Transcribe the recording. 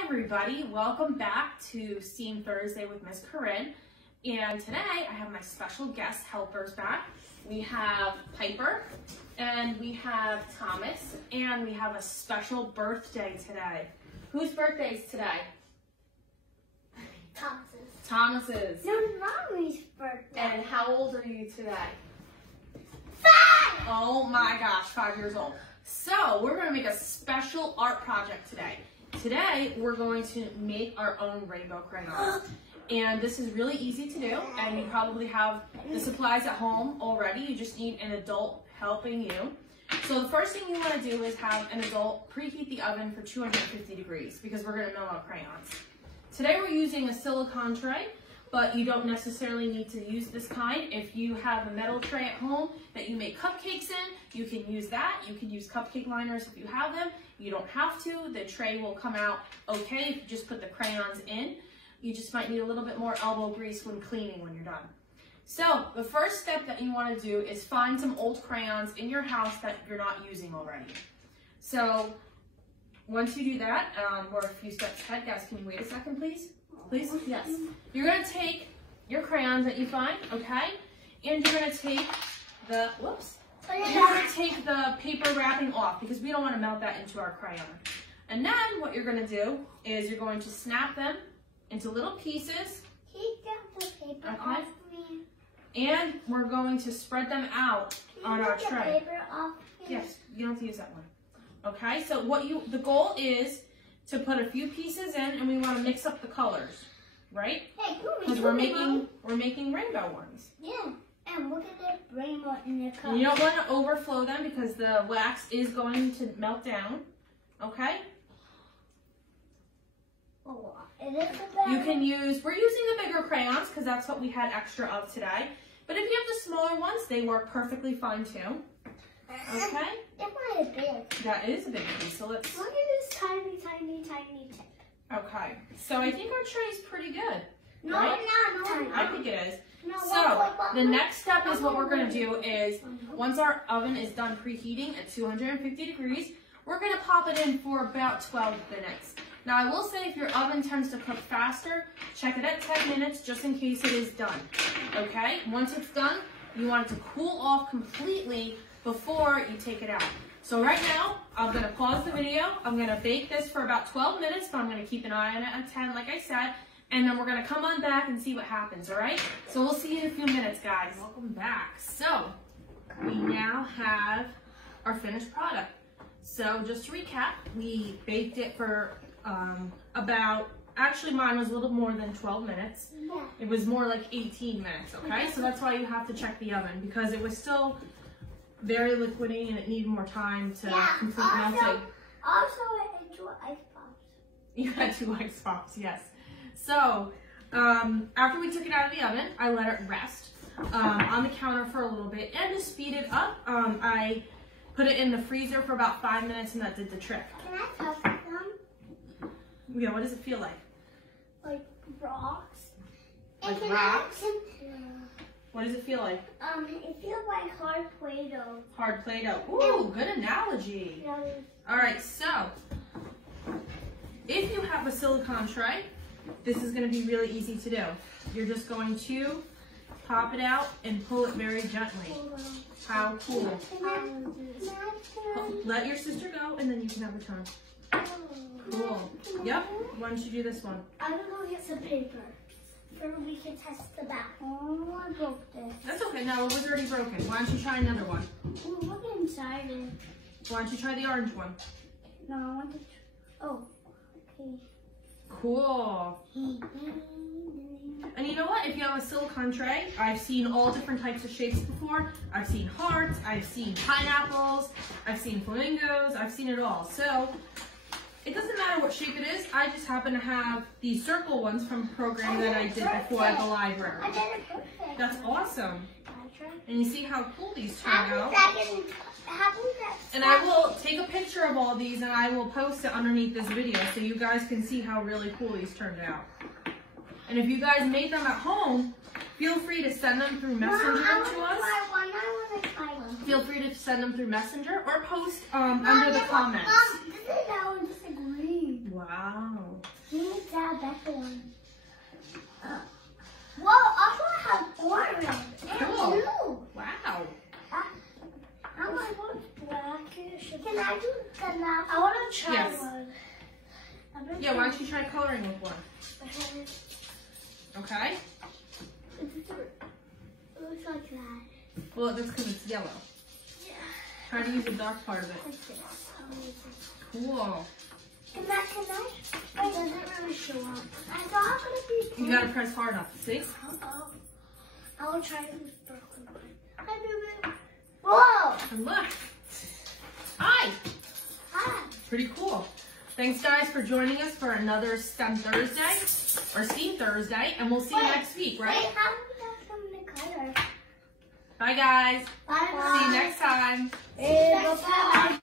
Hi everybody, welcome back to STEAM Thursday with Miss Corinne. And today I have my special guest helpers back. We have Piper, and we have Thomas, and we have a special birthday today. Whose birthday is today? Thomas's. Thomas's. No, Mommy's birthday. And how old are you today? 5! Oh my gosh, 5 years old. So we're going to make a special art project today. Today we're going to make our own rainbow crayons. And this is really easy to do, and you probably have the supplies at home already. You just need an adult helping you. So the first thing you want to do is have an adult preheat the oven for 250 degrees because we're going to mill out crayons. Today we're using a silicone tray, but you don't necessarily need to use this kind. If you have a metal tray at home that you make cupcakes in, you can use that. You can use cupcake liners if you have them. You don't have to. The tray will come out okay if you just put the crayons in. You just might need a little bit more elbow grease when cleaning when you're done. So the first step that you want to do is find some old crayons in your house that you're not using already. So once you do that, we're a few steps ahead. Guys, can you wait a second, please? Please? Yes. You're going to take your crayons that you find, okay? And you're going to take the, you're going to take the paper wrapping off because we don't want to melt that into our crayon. And then what you're going to do is you're going to snap them into little pieces. Take the paper off me. And we're going to spread them out on our tray. The paper off me? Yes, you don't have to use that one. Okay, so the goal is to put a few pieces in, and we want to mix up the colors, right? Hey, because we're making rainbow ones. Yeah, and look at the rainbow in the color. And you don't want to overflow them because the wax is going to melt down. Okay. Oh, it is the you can use. We're using the bigger crayons because that's what we had extra of today. But if you have the smaller ones, they work perfectly fine too. Okay. It's not a big. That is a big piece. So let's. Look at this tiny, tiny, tiny tip. Okay. So I think our tray is pretty good. No, right? no. I think it is. No, So the next step is what we're going to do is once our oven is done preheating at 250 degrees, we're going to pop it in for about 12 minutes. Now I will say if your oven tends to cook faster, check it at 10 minutes just in case it is done. Okay? Once it's done, you want it to cool off completely before you take it out. So right now, I'm going to pause the video. I'm going to bake this for about 12 minutes, but I'm going to keep an eye on it at 10 like I said. And then we're going to come on back and see what happens, all right? So we'll see you in a few minutes, guys. Welcome back. So we now have our finished product. So just to recap, we baked it for actually mine was a little more than 12 minutes. Yeah. It was more like 18 minutes, okay? So that's why you have to check the oven because it was still very liquidy and it needed more time to complete melting. Also, I had 2 ice pops. You had 2 ice pops, yes. So after we took it out of the oven, I let it rest on the counter for a little bit. And to speed it up, I put it in the freezer for about 5 minutes and that did the trick. Can I touch them? Yeah, what does it feel like? Like rocks. Like rocks? What does it feel like? It feels like hard Play-Doh. Hard Play-Doh. Ooh, good analogy. Yeah. All right, so if you have a silicone tray, this is going to be really easy to do. You're just going to pop it out and pull it very gently. How cool. Let your sister go and then you can have a turn. Cool. Yep. Why don't you do this one? I'm going to get some paper so we can test the back. Oh, I broke this. That's okay. No, it was already broken. Why don't you try another one? Oh, look inside it. Why don't you try the orange one? No, I want to. Oh, okay. Cool. And you know what? If you have a silicone tray, I've seen all different types of shapes before. I've seen hearts, I've seen pineapples, I've seen flamingos, I've seen it all. So it doesn't matter what shape it is. I just happen to have these circle ones from a program that I did before at the library. I did it perfect. That's awesome. And you see how cool these turn out. And I will take a picture of all these and I will post it underneath this video so you guys can see how really cool these turned out. And if you guys made them at home, feel free to send them through Messenger to us. Feel free to send them through Messenger or post under the comments. Mom, this is green. Wow. better one. Whoa, also I have orange and Cool. blue. Wow. I want blackish. Can I do the last? I want to try Yes. one. Yeah, why don't you try coloring with one? Okay. It looks like that. Well, that's because it's yellow. Yeah. Try to use the dark part of it. Like this. Cool. Can I? It doesn't really show up. I thought I was going to be. You gotta press hard enough. See? I will try this broken one. Hi, baby. Whoa! And look. Hi. Hi. Pretty cool. Thanks, guys, for joining us for another STEM Thursday or STEAM Thursday, and we'll see you next week, right? Wait, how do we have some in the color? Bye, guys. Bye. See you next time. Bye.